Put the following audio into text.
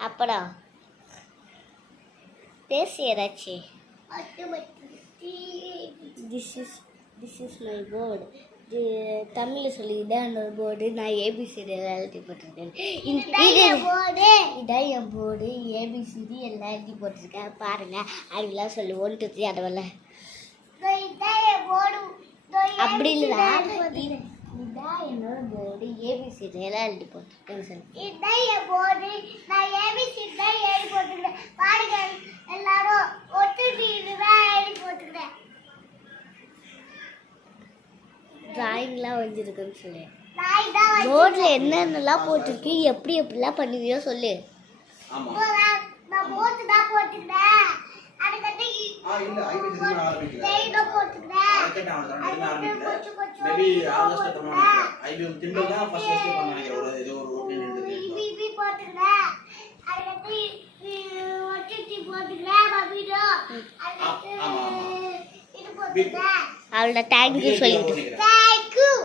அப்படம் பேசி ஏதாச்சு. This is my board. தமிழில் சொல்லி இதான் என்னோட போர்டு. நான் ஏபிசிடி எல்லாம் எழுதி போட்டிருக்கேன். இதான் என் போர்டு. ஏபிசிடி எல்லாம் எழுதி போட்டிருக்கேன் பாருங்கள். அதெல்லாம் சொல்லி 1 2 3 அதவல்ல அப்படி இல்லைடா. இதான் என்னோட போர்டு. ஏபிசிடி எல்லாம் எழுதி போட்டிருக்கேன் சொல்லி. இதான் என் போர்டு. நான் ஏபிசிடி தான் எழுதி போட்டிருக்கேன் பாருங்க. எல்லாரும் ஒத்துட்டு இதுதான் எழுதி போட்டுக்கிறேன். டிராயிங்லாம் வரைஞ்சிருக்குன்னு சொல்லு. போர்டில் என்னென்னலாம் போட்டிருக்கு, எப்படி எப்படிலாம் பண்ணுவியோ சொல்லு. அவளோட தேங்க்யூ சொல்லிட்டு